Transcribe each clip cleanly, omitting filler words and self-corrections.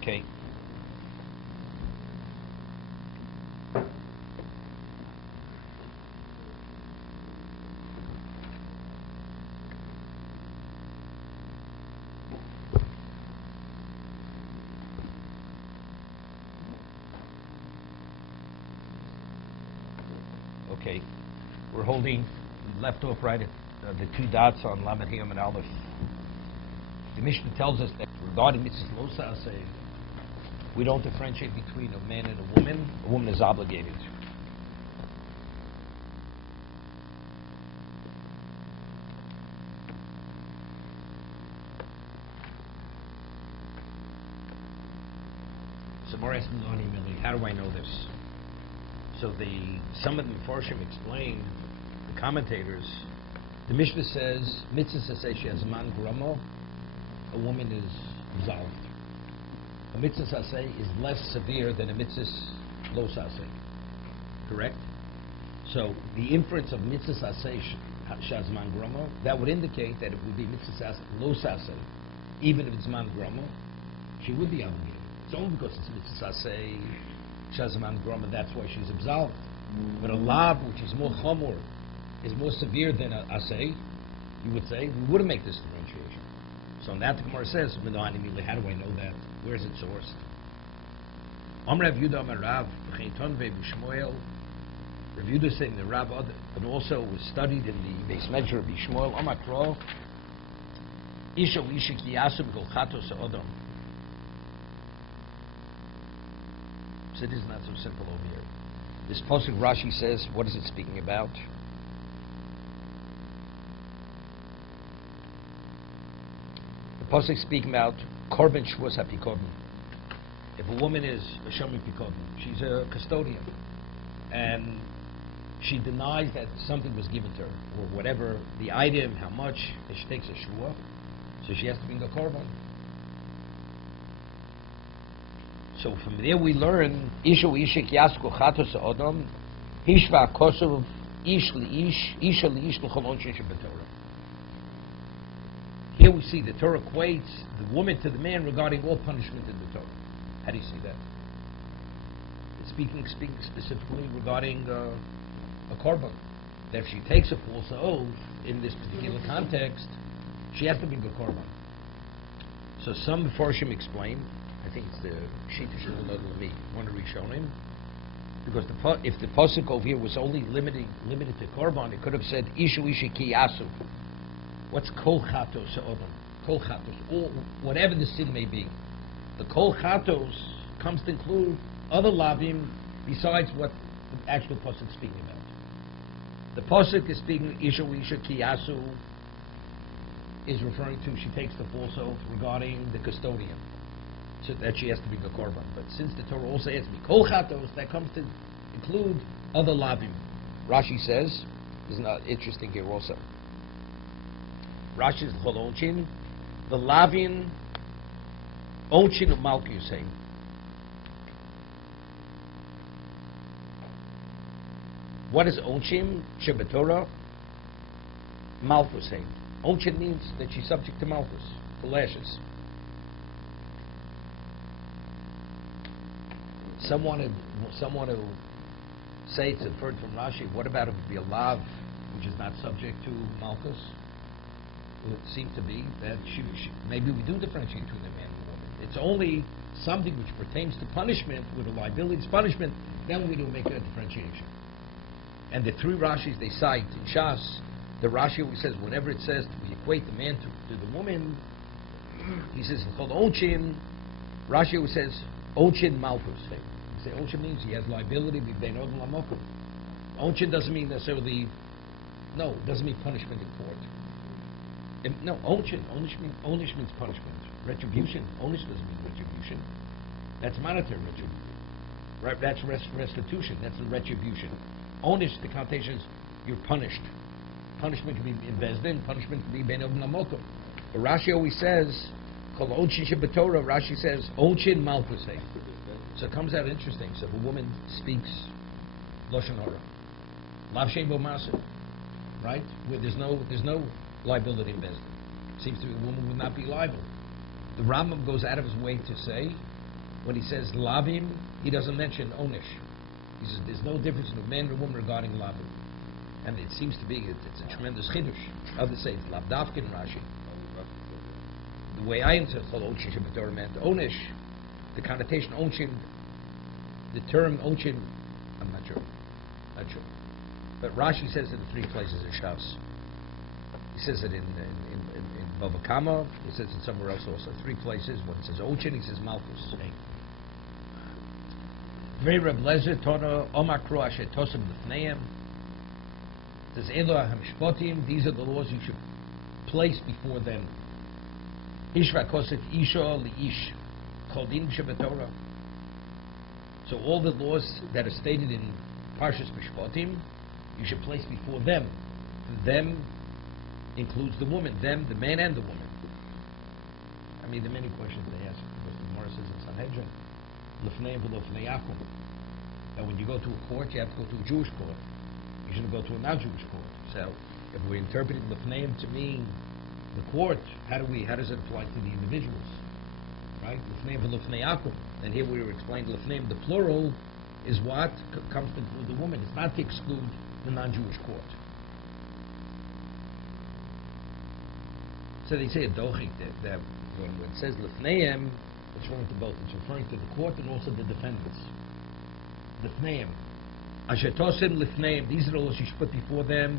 Okay. Okay. We're holding left off right at the two dots on Lamed Hiyam and Aleph. The Mishnah tells us that regarding mitzvahs lo sa'aseh, we don't differentiate between a man and a woman. A woman is obligated. So more asking how do I know this? So some of the Mefarshim explain, the commentators, the Mishnah says, mitzvah says she has man gramo, a woman is absolved. A mitzvah saseh is less severe than a mitzvah lo saseh. Correct? So the inference of mitzvah saseh shaz man gramo, that would indicate that it would be mitzvah lo saseh. Even if it's man gramo, she would be obligated. It's only because it's mitzvah saseh shaz man gramo, that's why she's absolved. But a lav, which is more chamor, is more severe than a aseh, you would say, we wouldn't make this differentiation. So in that the Gemara says, how do I know that? Where is it sourced? Rav Yehuda Amar Rav, Shmuel. Rav Yehuda saying the Rav, and also was studied in the Beis Medrash of Shmuel. Amar Kro, Isha Isha Kiyasu B'Kol Chatos Odom. So it is not so simple over here. This pasuk Rashi says, what is it speaking about? Pasuk speaking about korban shvus hapikodim. If a woman is a shomer pikodim, she's a custodian, and she denies that something was given to her, or whatever the item, how much, and she takes a shvua, so she has to bring a korban. So from there we learn isha yasko chatos odom hishva kosov ish liish isha liish l'chol onshin shebetorah. Here we see the Torah equates the woman to the man regarding all punishment in the Torah. How do you see that? It's speaking specifically regarding a korban. That if she takes a false oath in this particular context, she has to bring a korban. So some Mefarshim explain, I think it's the Shita Shul Lami, one of Rishonim, because if the pasuk over here was only limited to korban, it could have said Ishu Isha Ki Yasu. What's kol chatos odom? Kol chatos, or whatever the sin may be. The kol chatos comes to include other lavim besides what the actual pasuk is speaking about. The pasuk is speaking isha kiyasu, is referring to she takes the false oath regarding the custodian, so that she has to be the korban. But since the Torah also has to be kol chatos, that comes to include other lavim. Rashi says, isn't that interesting here also? Rashi's L'chol Onchin, the Lavin Onchin of Malchusay. What is Onchin? Shebetorah Malchusay. Onchin means that she's subject to Malchus, the lashes. Someone who say it's inferred from Rashi, what about if it be a Lav which is not subject to Malchus? It seems to be that maybe we do differentiate between a man and a woman. It's only something which pertains to punishment, with a liability to punishment, then we do make a differentiation. And the three Rashis they cite in Shas, the Rashi always says, whenever it says we equate the man to the woman, he says it's called Onchin. Rashi always says Onchin Malchus. You say Onchin means he has liability, Onchin doesn't mean necessarily, no, it doesn't mean punishment in court. No, onish means punishment. Retribution, onish doesn't mean retribution. That's monetary retribution. Right? That's restitution. That's the retribution. Onish, the connotation is you're punished. Punishment can be in Bezdin, punishment can be Ben Oven Lamokum. But Rashi always says, Kol Onchin Shebetorah, Rashi says, Onchin Malchusay. So it comes out interesting. So if a woman speaks Lashon Hara, Lav Shem Bo Maser, right? Where there's no liability in Bezdin. Seems to be the woman would not be liable. The Rambam goes out of his way to say when he says lavim, he doesn't mention onish. He says there's no difference in a man or woman regarding lavim. And it seems to be, it's a tremendous chiddush. Others say it's lavdavkin Rashi. The way I understand Onchin Shabbatorah meant onish, the connotation Onchin, the term Onchin, I'm not sure. But Rashi says it in 3 places in Shabbos. He says it in Bava Kama. He says it somewhere else also. 3 places. When it says Onchin, he says Malchus. Very Reb Lezer Tona Omakro Asher Tosem Lefneim. Says Elo HaMishpotim. These are the laws you should place before them. Ishva Kosef Isha Liish Choldin Shabbatorah. So all the laws that are stated in parshas Mishpotim, you should place before them. Them includes the woman, them, the man and the woman. I mean, there are many questions they ask, because the Gemara says in Sanhedrin, Lefnei v'lofnei Yaakov. That when you go to a court, you have to go to a Jewish court. You shouldn't go to a non-Jewish court. So, if we're interpreting Lefneim to mean the court, how does it apply to the individuals? Right? Lefnei v'lofnei Yaakov. And here we were explaining Lefneim, the plural, is what comes to include the woman. It's not to exclude the non-Jewish court. So they say a dochik that when it says Lefneim, it's referring to both. It's referring to the court and also the defendants. Lefneim. Asher Tosim Lefneim. These are the laws you should put before them.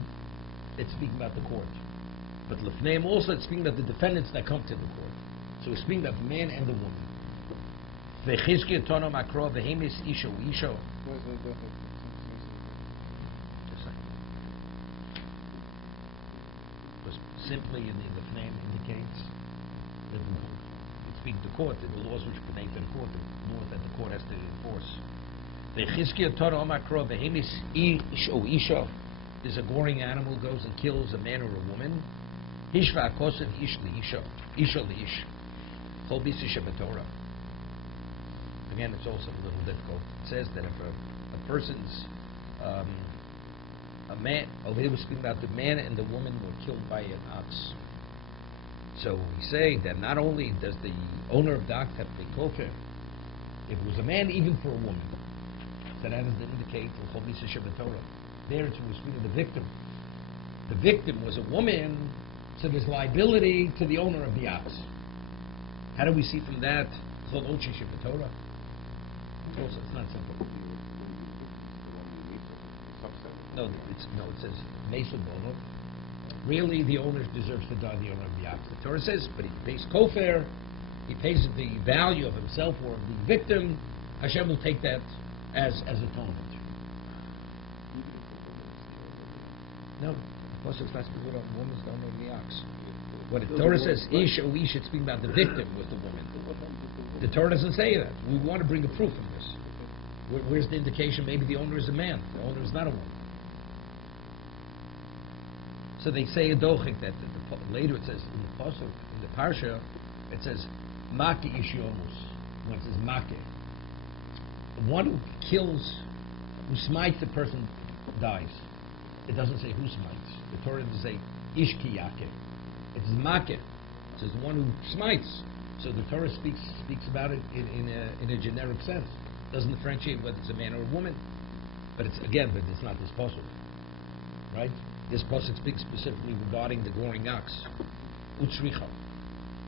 It's speaking about the court. But Lefneim also, it's speaking about the defendants that come to the court. So it's speaking about the man and the woman. V'chizki tono makro v'hemis isho isho. Because simply in the name indicates that it's speaking to court, the laws which pertain to the court, the laws that the court has to enforce. V'chizki tono makro v'hemis isho isho. There's a goring animal goes and kills a man or a woman. Hishva kosev ish li isho isho li ish. Chol b'isi Shabbatorah. Again, it's also a little difficult. It says that if a person's a man, over here we're speaking about the man and the woman were killed by an ox. So we say that not only does the owner of the ox have to pay kofar, if it was a man, even for a woman, so that doesn't indicate Chol B'isi Shabbatorah. There it's we're speaking of the victim. The victim was a woman, so there's liability to the owner of the ox. How do we see from that Chol B'isi Shabbatorah? It's not simple. No, it says Mesa Bono. Really, the owner deserves to die, the owner of the ox. The Torah says, but he pays kofar, he pays the value of himself or of the victim. Hashem will take that as atonement. No, of course it's not speaking about woman's the owner of the ox. What the Torah says, Ish or Ish, it's speaking about the victim was the woman. The Torah doesn't say that. We want to bring a proof of this. Where's the indication? Maybe the owner is a man. The owner is not a woman. So they say a dochik that later it says in the pasuk, in the parsha, it says Maki Ishiomus. When it says Maki, the one who kills, who smites the person dies. It doesn't say who smites. The Torah doesn't say Ishkiyake. It's Make. It says the one who smites. So the Torah speaks about it in a generic sense. Doesn't differentiate whether it's a man or a woman. But it's not this pasuk, right? This pasuk speaks specifically regarding the goring ox. Utsricha.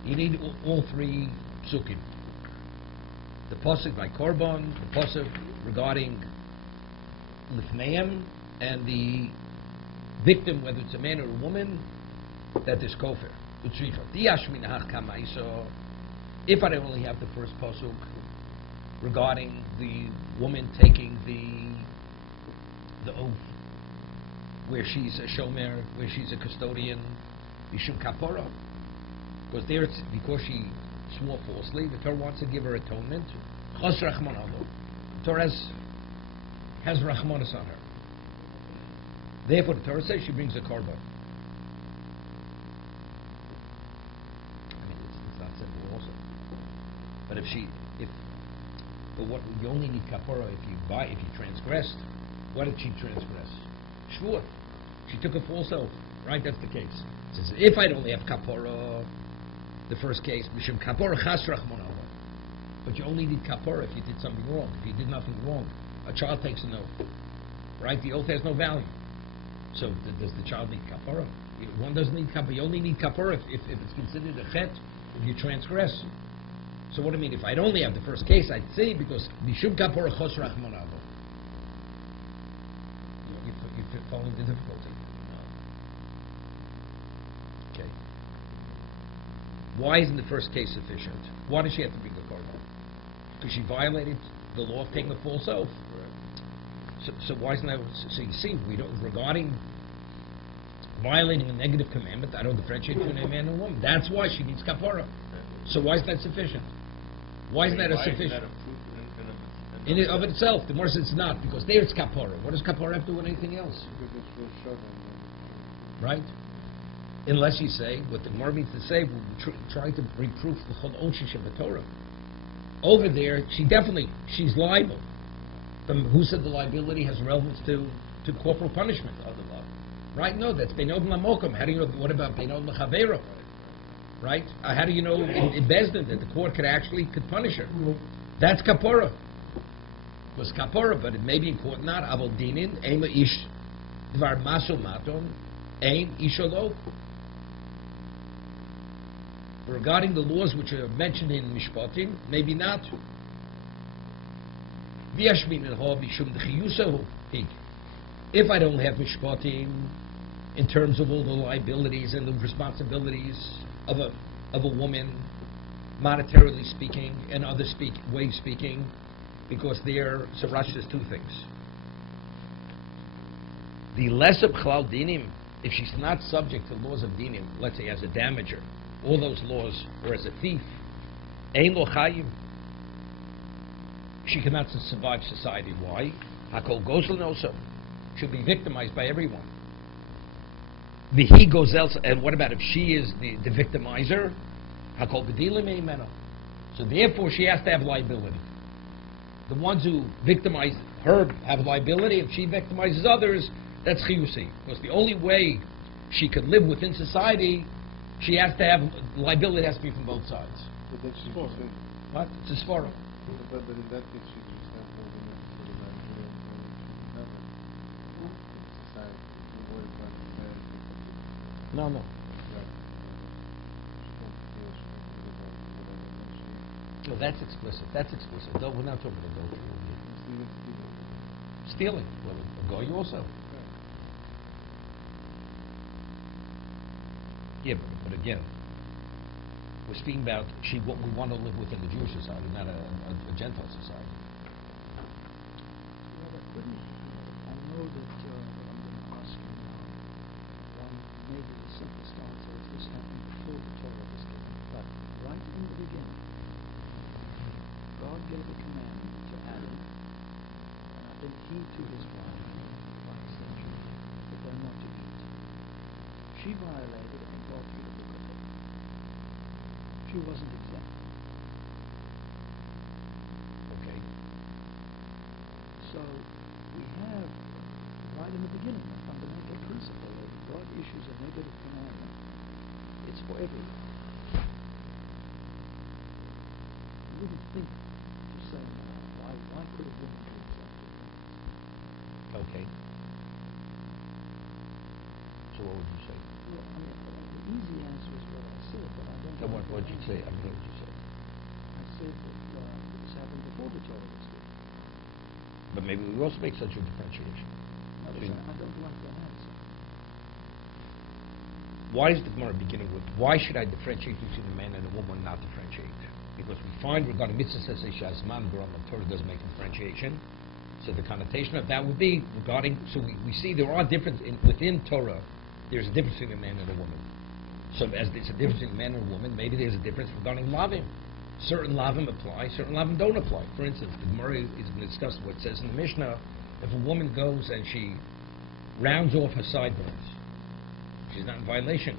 You need all 3 psukim. The pasuk by Korban, the pasuk regarding Lifneim, and the victim, whether it's a man or a woman, that is kofar. Utsricha. Diashminach kamaiso. If I only have the first pasuk regarding the woman taking the oath, where she's a shomer, where she's a custodian, Mishum Kapora, because there it's because she swore falsely. The Torah wants to give her atonement. Chos Rachman Alo. The Torah has Rachmanis on her. Therefore, the Torah says she brings a korban. I mean, it's not simple also. But but what you only need kapara if you transgressed. What did she transgress? Shvur. She took a false oath. Right? That's the case. It says, if I'd only have kapara, the first case, Mishum kapara chas rachmon. But you only need kapara if you did something wrong. If you did nothing wrong, a child takes an oath, right? The oath has no value. So does the child need kapara? One doesn't need kapara. You only need kapara if it's considered a chet, if you transgress. So what do I mean? If I'd only have the first case, I'd say because mishum kapara chos rachman avo. You're following the difficulty. Okay. Why isn't the first case sufficient? Why does she have to bring the korban? Because she violated the law of taking a false oath. So why isn't that? So you see, we don't regarding violating a negative commandment. I don't differentiate between a man and a woman. That's why she needs kapara. So why is that sufficient? Why isn't that a sufficient? Isn't that a proof in and of itself? The more says it's not, because there it's kapara. What does kapara have to do with anything else? Because it's for sure. Right? Unless you say what the Gemara means to say, we're trying to reproof the chol onshi Torah. Over there, she's liable. But who said the liability has relevance to corporal punishment? Right? No, that's Beinod Lamokum. How do you know? What about Beinod L'Chavera? Right? How do you know in Bezdin that the court could punish her? That's kapara. It was kapara, but it may be in court not. Avol dinin ema ish dvar maso maton ein isholo. Regarding the laws which are mentioned in Mishpatim, maybe not. If I don't have Mishpatim in terms of all the liabilities and the responsibilities of a woman, monetarily speaking, and other ways speaking, because there, so Rashi says two things. The less of Chalal Dinim, if she's not subject to laws of Dinim, let's say as a damager, all those laws, or as a thief, Ein Lo Chayim, she cannot survive society. Why? Hakol Gozl Noso. She'll be victimized by everyone. The he goes else, and what about if she is the victimizer? Hakol B'dilim Eimeno. So therefore, she has to have liability. The ones who victimize her have liability. If she victimizes others, that's chiyusi. Because the only way she could live within society, she has to have liability. Has to be from both sides. But that's Sfora. What? It's a Sfora. But in that case, she just has no limit for the society. No. No, that's explicit. No, we're not talking about adultery. Stealing. Well, go you also. Yeah, but again, we're speaking about what we want to live within the Jewish society, not a Gentile society. I know that I'm going to ask you now, maybe the simplest answer is this happened before the Torah was given, but right in the beginning, God gave a commandment to Adam, and I think he to his wife, by extension, that they're not to eat. She violated and God threw the book of law. She wasn't exempt. Okay. So we have, right in the beginning, a fundamental principle that if God issues a negative commandment, it's for everyone. You wouldn't think to say, why could a woman be exempted? Okay. So what would you say? Well, I mean, the easy answer is what I said, but I don't know. What would you say? What would you say? I said that this happened before the Torah was given. But maybe we also make such a differentiation. I don't like that answer. Why is the Gemara beginning with, why should I differentiate between a man and a woman, not differentiate? Because we find regarding mitzvah says Shazman Baram, the Torah doesn't make a differentiation. So the connotation of that would be regarding, so we see there are differences within Torah, there's a difference between a man and a woman. So as there's a difference between a man and a woman, maybe there's a difference regarding lavim. Certain lavim apply, certain lavim don't apply. For instance, the Gemara is going to discuss what it says in the Mishnah, if a woman goes and she rounds off her sideburns, she's not in violation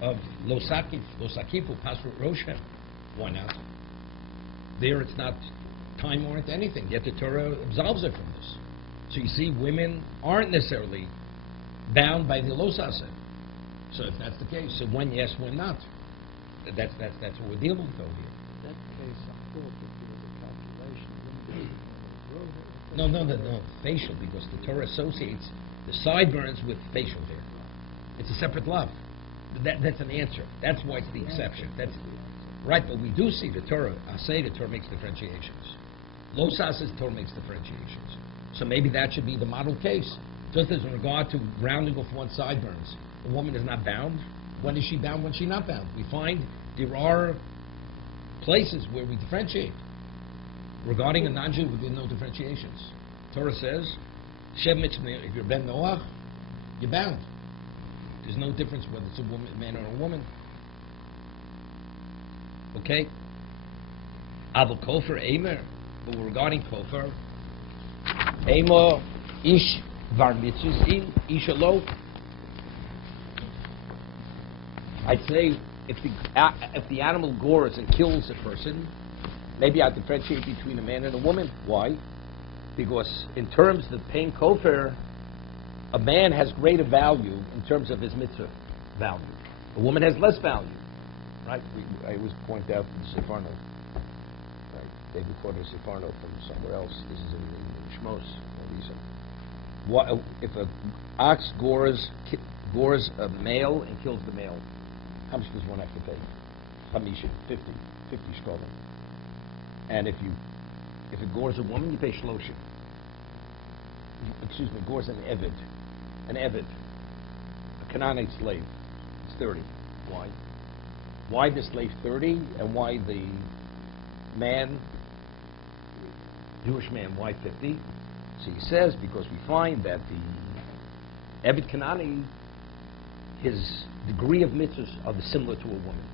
of lo sakifu pasrut roshem. Why not? There it's not time warrant anything, yet the Torah absolves her from this. So you see, women aren't necessarily bound by the lo saseh. So if that's the case, so when yes, when not. That's what we're dealing with over here. In that case, I thought that there was a No. Facial, because the Torah associates the sideburns with facial hair. It's a separate love. That's an answer. That's why it's the exception. That's right, but we do see the Torah. I say the Torah makes differentiations. Losas says the Torah makes differentiations. So maybe that should be the model case. Just as in regard to rounding off one sideburns, a woman is not bound. When is she bound? When is she not bound? We find there are places where we differentiate. Regarding a non-Jew, we do no differentiations. Torah says, Shev mitzvah, if you're ben Noach, you're bound. There's no difference whether it's a woman, a man or a woman. Okay? Abel kofer eimer, but regarding kofer, eimer ish var mitzvahs in ish alo. I'd say if the animal gores and kills a person, maybe I'd differentiate between a man and a woman. Why? Because in terms of paying kofar, a man has greater value in terms of his mitzvah value. A woman has less value. Right? I always point out the Sefarno. Right? They recorded a Sefarno from somewhere else. This is in Shmos. If an ox gores a male and kills the male, how much does one have to pay? Hamisha, 50 shkolim. And if it gores a woman, you pay shloshim. Excuse me, gores an eved, a Canaanite slave. It's 30. Why? Why the slave 30, and why the man, Jewish man, why 50? So he says because we find that the eved Canaanite, his degree of mitzvahs are similar to a woman.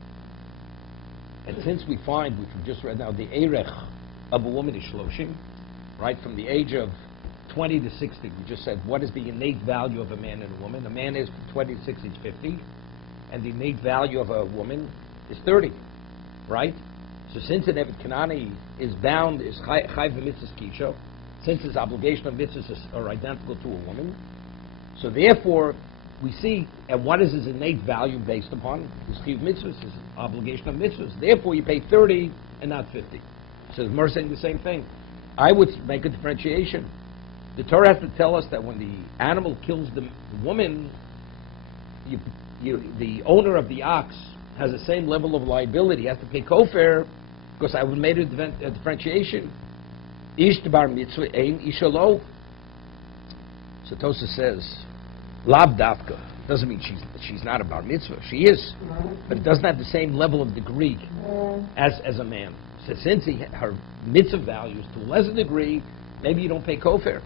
And since we find, which we just read now, the erech of a woman is shloshim, right? From the age of 20 to 60, we just said, what is the innate value of a man and a woman? A man is from 20 to 60 is 50, and the innate value of a woman is 30, right? So since an Evet Kanani is bound, is chayv mitzvahs kisho, since his obligation of mitzvahs are identical to a woman, so therefore, we see, and what is his innate value based upon? His chiyuv mitzvahs, his obligation of mitzvahs. Therefore, you pay 30 and not 50. So the Gemara saying the same thing. I would make a differentiation. The Torah has to tell us that when the animal kills the woman, the owner of the ox has the same level of liability. He has to pay kofar, because I would make a differentiation. Ish bar mitzvah ein ish alo. So Tosa says, Lav davka doesn't mean she's not a bar mitzvah. She is, but it doesn't have the same level of degree as a man. So since her mitzvah value is to a lesser degree, maybe you don't pay kofar.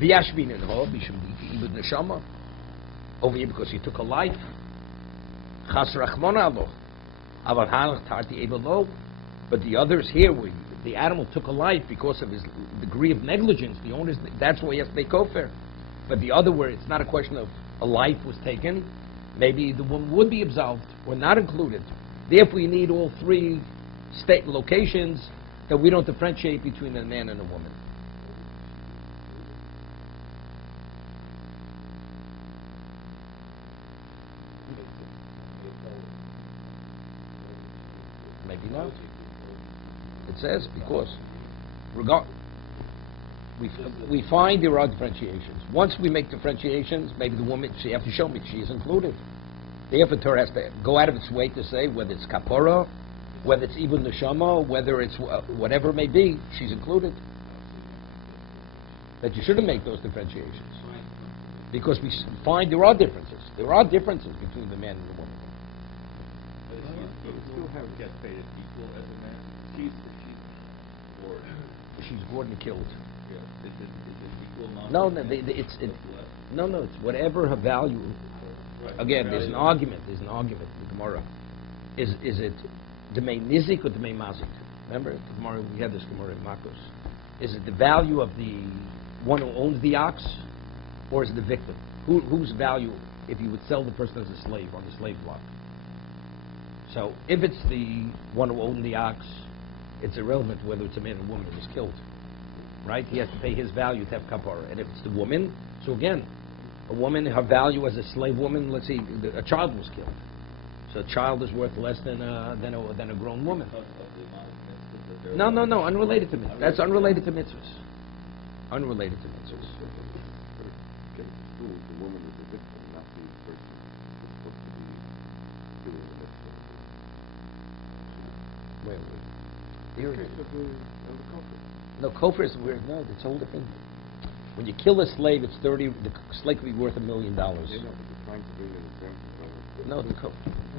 V'yashmin ho b'shem ibud neshama, over here because he took a life. Chas rachmona alo, aval halach tarti ebelo. But the others here, the animal took a life because of his degree of negligence. The owners, that's why he has to pay kofar. But the other where it's not a question of a life was taken, maybe the woman would be absolved or not included. Therefore, you need all three state locations that we don't differentiate between a man and a woman. Maybe not. It says because we find there are differentiations. Once we make differentiations, maybe the woman, she has to show me she is included. Therefore, Torah has to go out of its way to say whether it's kapora, whether it's even neshama, whether it's whatever it may be, she's included. That you shouldn't make those differentiations. Because we find there are differences. There are differences between the man and the woman. But you still have to get paid equal as a man. She's gored. She's gored and killed. Yeah. Is it equal amount? No, it's whatever her value. Right. Again, there's an argument in the Gemara. Is it Demei Nizik or Demei Mazik? Remember, the Gemara, we had this Gemara in Makos. Is it the value of the one who owns the ox, or is it the victim? Whose value, if you would sell the person as a slave on the slave block? So, if it's the one who owned the ox, it's irrelevant whether it's a man or woman who was killed. Right? He has to pay his value to have kapara. And if it's the woman, so again, a woman, her value as a slave woman, let's see, a child was killed. So a child is worth less than a grown woman. Because of the amount of mitzvahs that there No, are. no, no, unrelated to mitzvahs. That's unrelated to mitzvahs. Unrelated to mitzvahs. The woman is a victim, not the person who's supposed to be doing the mitzvah. Wait. In the case of the culprit. No, kofar is weird. No, it's all different. When you kill a slave, it's 30. The slave could be worth $1 million. They know, but they're trying to bring an example. No, the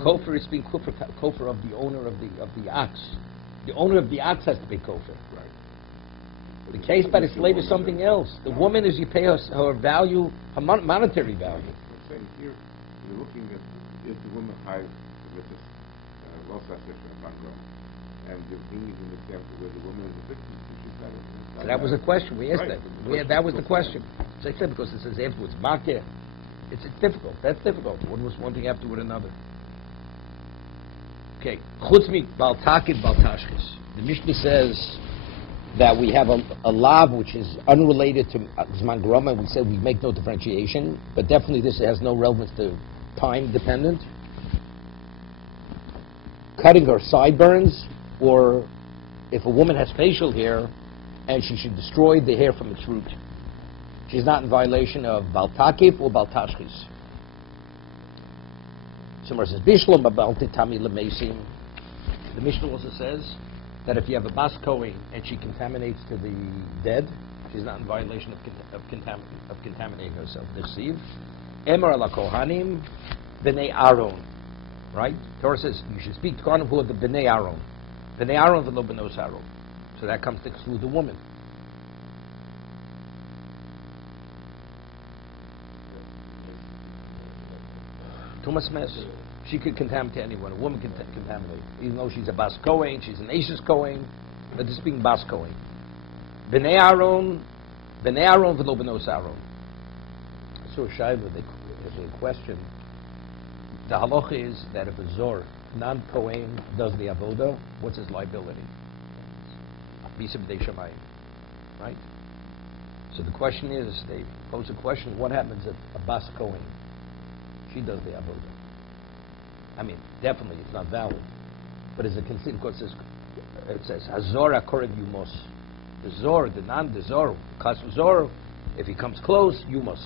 kofar is being kofar of the owner of the ox. The owner of the ox has to pay kofar. Right. The case by the slave is something else. The woman is you pay her value, her monetary value. I'm saying here, you're looking at is the woman high with this loss and you're bringing an example where the woman is a victim. She's not So that was a question. We asked Right. that. That was the question. So I said because it says afterwards, makeh. It's difficult. That's difficult. One was one thing after with another. Okay. Chutz mi bal takid bal tashkis. The Mishnah says that we have a lav which is unrelated to Zman Groma. We said we make no differentiation, but definitely this has no relevance to time dependent. Cutting her sideburns, or if a woman has facial hair, and she should destroy the hair from its root. She's not in violation of Bal Takif or Bal Tashchis. Somewhere says, Bishlam Bal Titami Lemeisim. The Mishnah also says that if you have a bas kohen and she contaminates to the dead, she's not in violation of contaminating herself. Dechsiv. Emer ala Kohanim B'nei Aaron. Right? Torah says you should speak to Kohanim who are the B'nei Aaron. B'nei Aaron v'lo b'nos Aaron. So that comes to exclude the woman. Tumas Mes. She could contaminate anyone. A woman can contaminate. Even though she's a Bas Kohen, she's an Ashes Kohen, but this being Bas Kohen. B'nei Aaron v'lo b'nos Aaron. So Shaiva, there's a question. The halacha is that if a Zor, non-Kohen, does the avoda, what's his liability? Bisa b'dei shamayim. Right? So the question is, they pose a question, what happens if a Bas Kohen, she does the avoda? I mean, definitely it's not valid. But is it considered, because it says, Hazor akorev yumos. The Zor, the Zor, Kasu Zor, if he comes close, yumos.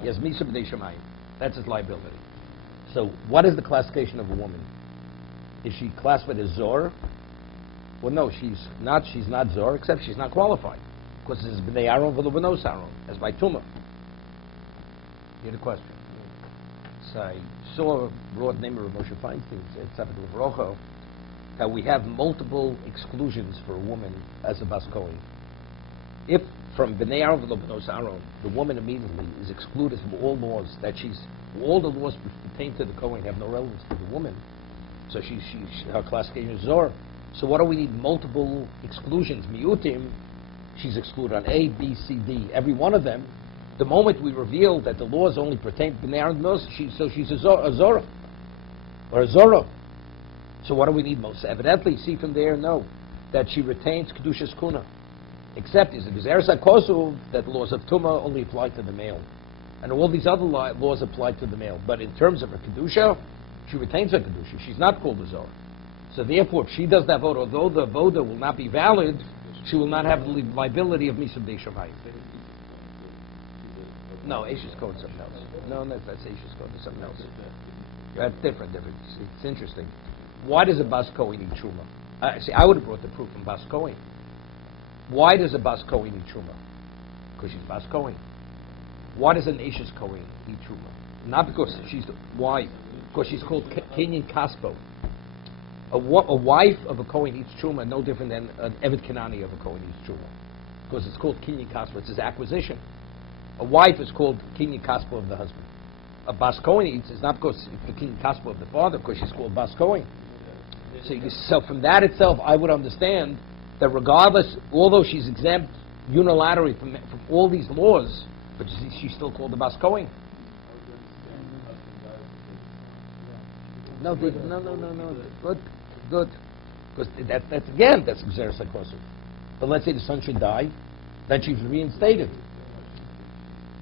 He has Misa b'dei shamayim. That's his liability. So what is the classification of a woman? Is she classified as Zor? Well, no, she's not Zor, except she's not qualified. Because this is B'nei Aaron v'lo b'nos Aaron, as by Tumah. Hear the question. So I saw a broad name of Moshe Feinstein, Tzavik L'Vrocho, that we have multiple exclusions for a woman as a Bas Kohen. If from B'nei Aaron v'lo b'nos Aaron, the woman immediately is excluded from all laws, all the laws pertain to the Kohen have no relevance to the woman, so her classification is Zor. So what do we need? Multiple exclusions. Miutim, she's excluded on A, B, C, D. Every one of them. The moment we reveal that the laws only pertain to B'nei Aaron, so she's a Zora. Or a Zora. So what do we need most? Evidently, see from there, no. That she retains Kedushas Kuna. Except is it Eretz HaKosuv that the laws of Tumah only apply to the male. And all these other laws apply to the male. But in terms of her Kedusha, she retains her Kedusha. She's not called a Zora. So therefore, if she does that vote, although the voda will not be valid, she will not have the liability of Misa B'dei Shamayim. No, Ashes Code is something else. No, that's Ashes Code is something else. That's different. It's interesting. Why does a Bas Kohen eat Truma? See, I would have brought the proof from Bas Kohen. Why does a Bas Kohen eat Truma? Because she's Bas Kohen. Why does an Ashes Kohen eat Truma? Not because she's... Why? Because she's called Kenyan Kaspo. A wife of a Kohen eats Truma no different than an Evet Kanani of a Kohen eats Truma. Because it's called Kinyan Kaspo. It's his acquisition. A wife is called Kinyan Kaspo of the husband. A Bas Kohen eats is not because it's the Kinyan Kaspo of the father, because she's called Bas Kohen. So from that itself, I would understand that regardless, although she's exempt unilaterally from all these laws, but she's still called the Bas Kohen. No. Good. Because that's Xeris HaKosuv. But let's say the son should die, then she's reinstated.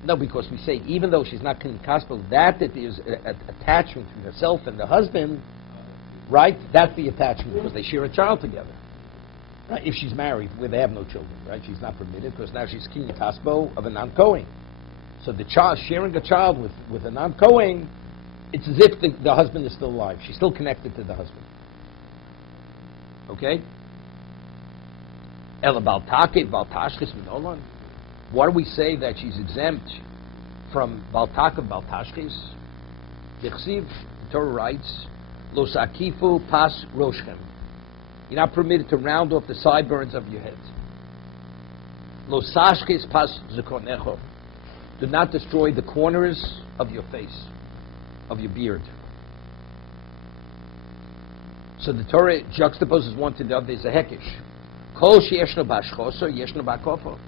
No, because we say even though she's not clean kaspo, that there's an attachment between herself and the husband, right? That's the attachment because they share a child together. Right? If she's married, where they have no children, right? She's not permitted because now she's clean kaspo of a non-Kohen. So the child sharing a child with a non-Kohen, it's as if the husband is still alive. She's still connected to the husband. Okay? Ela baltake baltashkis minolan. Why do we say that she's exempt from baltaka baltashkis? Dichsiv, the Torah writes, lo sakifu pas roshchem. You're not permitted to round off the sideburns of your heads. Lo sashkis pas zekonecho. Do not destroy the corners of your face, of your beard. So the Torah juxtaposes one to the other. There's a hekish. Kol sheyeshno b'hashchoso yeshno b'kofo.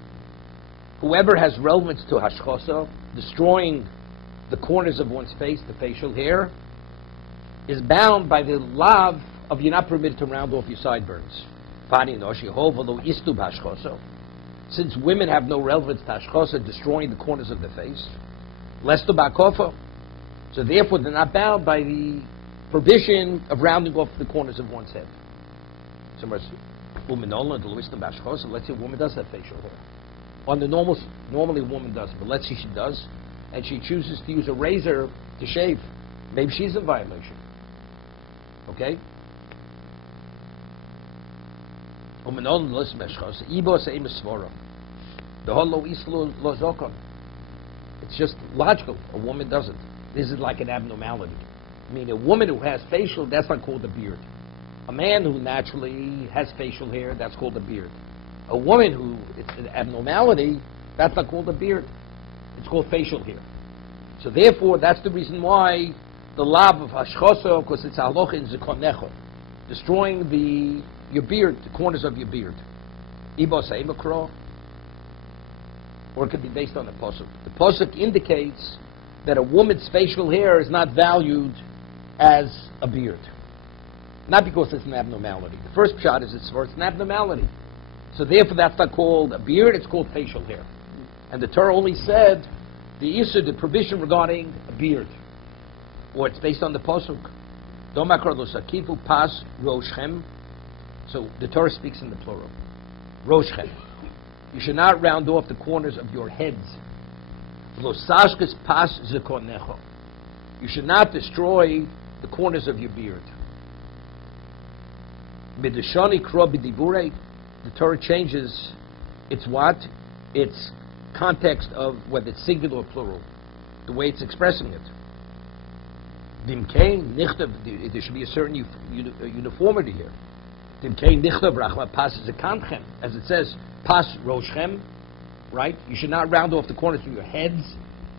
Whoever has relevance to hashchoso, destroying the corners of one's face, the facial hair, is bound by the lav of you're not permitted to round off your sideburns. Since women have no relevance to hashchoso, destroying the corners of the face, less to b'kofo. So therefore they're not bound by the provision of rounding off the corners of one's head. So let's say a woman does have facial hair. Normally a woman does, but let's say she does, and she chooses to use a razor to shave. Maybe she's in violation. Okay? It's just logical. A woman doesn't. This is like an abnormality. I mean, a woman who has facial, that's not called a beard. A man who naturally has facial hair, that's called a beard. A woman who, it's an abnormality, that's not called a beard. It's called facial hair. So therefore, that's the reason why the lav of hashchoso, because it's halocha in zekonecho, destroying your beard, the corners of your beard. Ibos ha'emakro, or it could be based on the posuk. The posuk indicates that a woman's facial hair is not valued as a beard. Not because it's an abnormality. The first shot is it's an abnormality. So therefore that's not called a beard, it's called facial hair. And the Torah only said the provision regarding a beard. Or it's based on the posuk. Domakar lo sakifu pas roshchem. So the Torah speaks in the plural. Roshchem. You should not round off the corners of your heads. Lo sashkes pas zekonecho. You should not destroy the corners of your beard. Midashani kro b'dibure. The Torah changes its what? Its context of whether it's singular or plural, the way it's expressing it. Dimkein nichtav. There should be a certain uniformity here. Dimkein nichtav rachma pas zekanchem, as it says pas roshchem. Right? You should not round off the corners of your heads.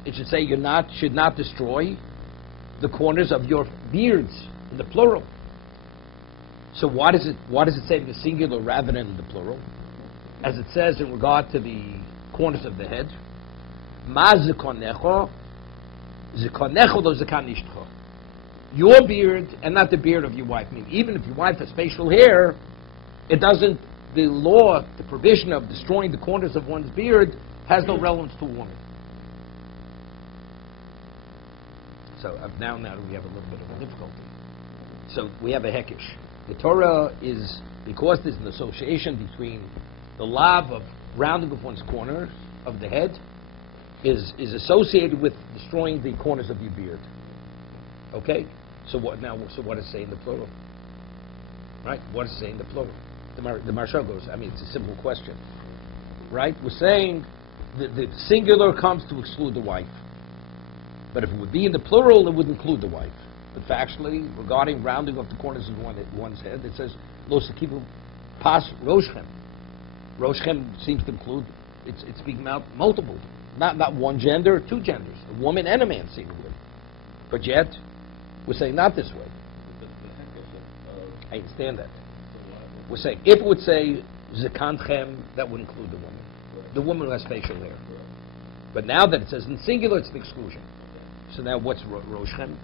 It should say you should not destroy the corners of your beards in the plural. So why does it say in the singular rather than in the plural? As it says in regard to the corners of the head, Ma zekonecho, zekonecho lo zekanishcho. Your beard and not the beard of your wife. I mean, even if your wife has facial hair, it doesn't. The law, the provision of destroying the corners of one's beard has no relevance to a woman. So now we have a little bit of a difficulty. So we have a hekish. The Torah is, because there's an association between the lav of rounding of one's corners of the head is associated with destroying the corners of your beard. Okay? So what does it say in the plural? Right? What does it say in the plural? The Maharsha goes, I mean, it's a simple question. Right? We're saying the singular comes to exclude the wife. But if it would be in the plural, it would include the wife. But factually, regarding rounding off the corners of one's head, it says, Lo sakivu pas roshchem. Roshchem seems to include, it's speaking about multiple. Not one gender, two genders. A woman and a man seemingly. But yet, we're saying not this way. I understand that. We're saying, if it would say zekanchem, that would include the woman. The woman who has facial hair. But now that it says in singular, it's an exclusion. So now what's roshchem?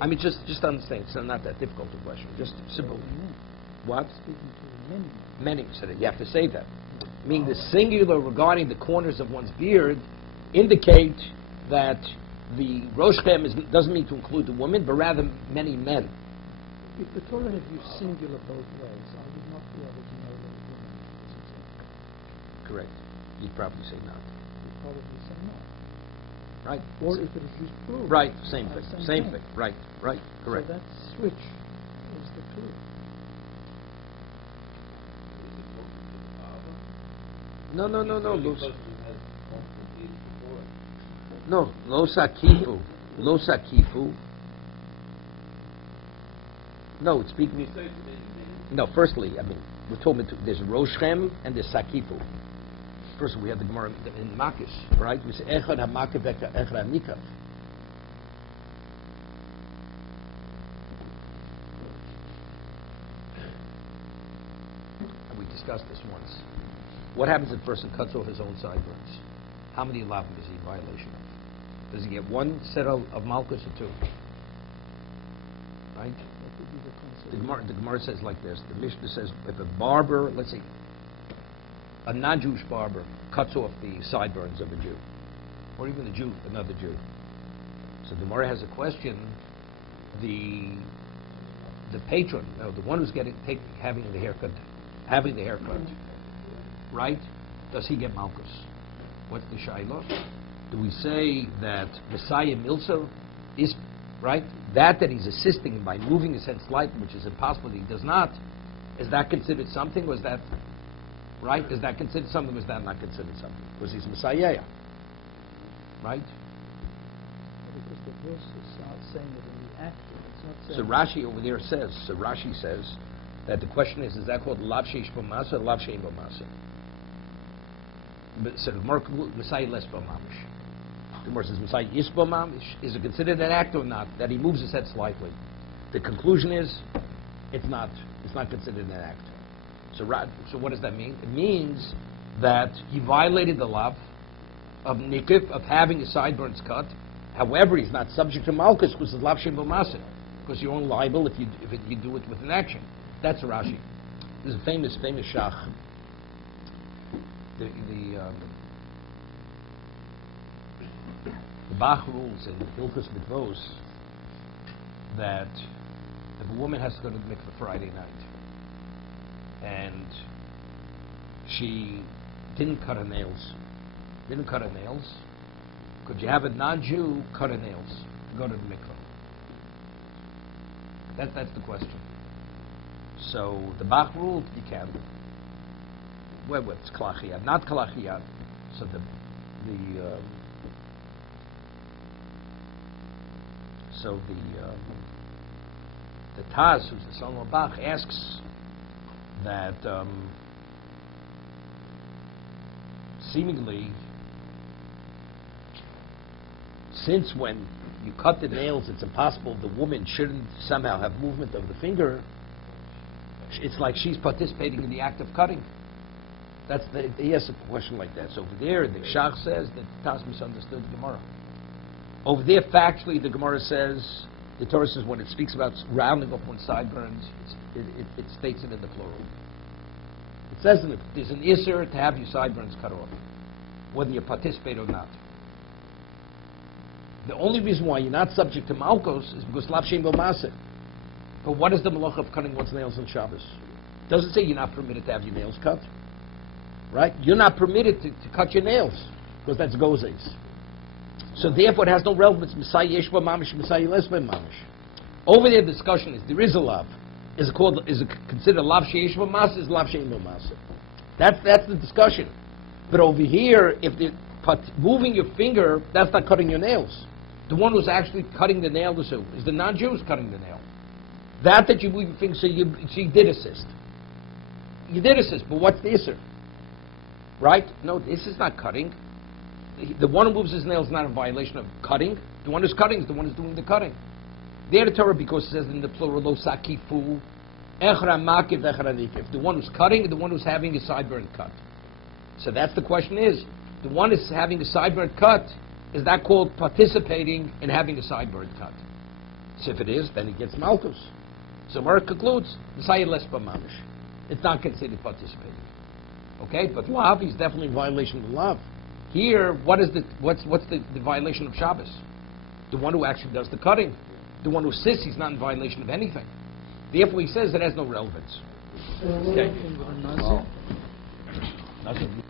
I mean, just understand. It's not that difficult a question. Just simple. What? Speaking to many. So that you have to say that. Meaning the singular regarding the corners of one's beard indicate that the Rosh Chem doesn't mean to include the woman, but rather many men. If the Torah had used singular both ways, I would not be able to know that a woman is exempt. Correct. You'd probably say not. You'd probably say no. Right. Or if it is used plural. Right. Same thing. Same thing. Right. Right. Correct. So that switch is the clue. No. Because we had multiple deeds before. No. Lo sakifu. Lo sakifu. No, it's speaking. No, firstly, I mean, we're talking about there's Roshem and there's Sakifu. First, we have the Gemara in Makis, right? We say Echad HaMakav Echad HaNikav. And we discussed this once. What happens if a person cuts off his own sideburns? How many lavim is he in violation of? Does he get one set of Malkus or two? Right? The Gemara says like this. The Mishnah says if a barber, let's say, a non-Jewish barber cuts off the sideburns of a Jew, or even a Jew, another Jew. So the Gemara has a question. The patron, the one who's having the haircut, right? Does he get malchus? What's the shayla? Do we say that Messiah Milsa is right? That he's assisting by moving his head slightly, which is impossible that he does not, is that considered something? Was that right? Is that considered something? Was that not considered something? Was he's Messiah? Right? Because the verse is not saying it in the act. It's not saying. So Rashi over there says. So Rashi says that the question is that called lav sheish b'masa or lav shein b'masa? So the Messiah less b'mamish. The Gemara says Messiah is b'mamish. Is it considered an act or not? That he moves his head slightly. The conclusion is it's not. It's not considered an act. So what does that mean? It means that he violated the law of nikif, of having his sideburns cut. However, he's not subject to malchus because it's lav shem b'masa, because you're only liable if you do it with an action. That's Rashi. This is a famous shach. The Bach rules in Hilchos Mitvos that if a woman has to go to the mikveh Friday night and she didn't cut her nails, could you have a non-Jew cut her nails and go to the mikveh? That's the question. So the Bach ruled you can. What's kalachiyat? Not kalachiyat. So the Taz, who's the son of Bach, asks that seemingly, since when you cut the nails, it's impossible the woman shouldn't somehow have movement of the finger. It's like she's participating in the act of cutting. He has a question like that. So over there, the Shach says that Taz misunderstood the Gemara. Over there, factually, the Gemara says, the Torah says when it speaks about rounding off one's sideburns, it states it in the plural. It says in it, there's an isser to have your sideburns cut off, whether you participate or not. The only reason why you're not subject to malchus is because lav shein b'maseh. But what is the malach of cutting one's nails on Shabbos? It doesn't say you're not permitted to have your nails cut. Right? You're not permitted to cut your nails because that's gozes. So therefore, it has no relevance. Messiah yesh b'mamish, Messiah les b'mamish. Over there, the discussion is there is a lav. Is it considered lav sheyesh b'mas? Is lav shein b'mas? That's the discussion. But over here, if the moving your finger, that's not cutting your nails. The one who's actually cutting the nail is who? Is the non-Jew who's cutting the nail. That you move your finger, so you did assist. You did assist, but what's the isser? Right? No, this is not cutting. The one who moves his nails is not a violation of cutting. The one who's cutting is the one who's doing the cutting. There the Torah, because it says in the plural, lo sakifu, echra makiv, echra nikif. The one who's cutting and the one who's having his sideburn cut. So that's the question is, the one who's having a sideburn cut, is that called participating in having a sideburn cut? So if it is, then he gets malchus. So Gemara concludes, Messiah les b'mamish. It's not considered participating. Okay, but lav is definitely in violation of the lav. Here, what's the violation of Shabbos? The one who actually does the cutting. The one who says he's not in violation of anything. Therefore, he says it has no relevance. Okay. Well, Nothing.